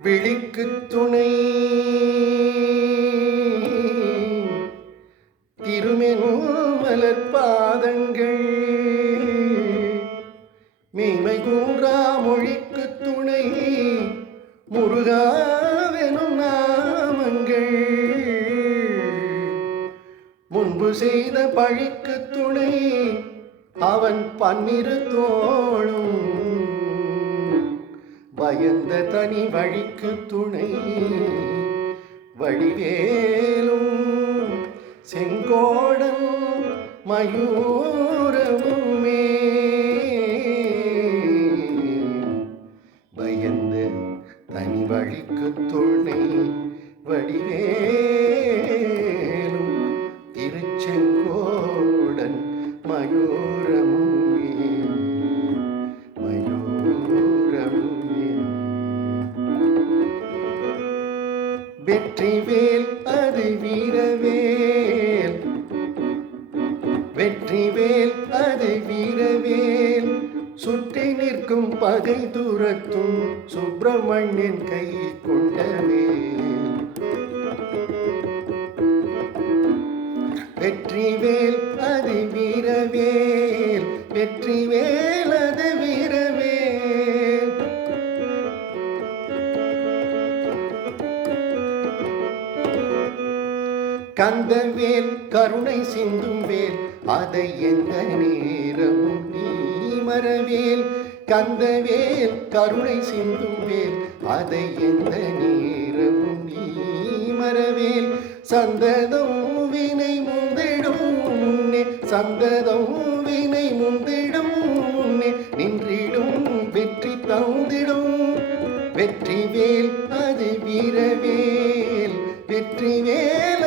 விழிக்கு துணை திருமெனும் மலர்பாதங்கள் மெய்மை கூறா மொழிக்கு துணை முருகாவெனும் நாமங்கள் முன்பு செய்த பழிக்கு துணை அவன் பன்னிரு தோளும் பயந்த தனி வழிக்கு துணை வடிவேலும் செங்கோடன் மயூரமுமே பயந்த தனி வழிக்கு துணை வடிவேலும் திருச்செங்கோடன் மயூரமுமே வெற்றிவேல் அது வீரவேல் வெற்றிவேல் அது வீரவேல் சுற்றி நிற்கும் பகை துரத்தும் சுப்பிரமணியன் கை கொண்டவேல் வெற்றிவேல் அது வீரவேல் வெற்றிவேல் அது வீரவேல் கந்தவேல் கருணை சிந்தும் வேல் அதை எந்த நேரமும் நீ மறவேல் கந்தவேல் கருணை சிந்தும் வேல் அதை எந்த நேரமும் நீ மறவேல் சந்ததம் வினை முந்திடும் முன்னே சந்ததம் வினை முந்திடும் முன்னே நின்றிடும் வெற்றி தந்திடும் வெற்றிவேல் அது வீரவேல் வெற்றிவேல்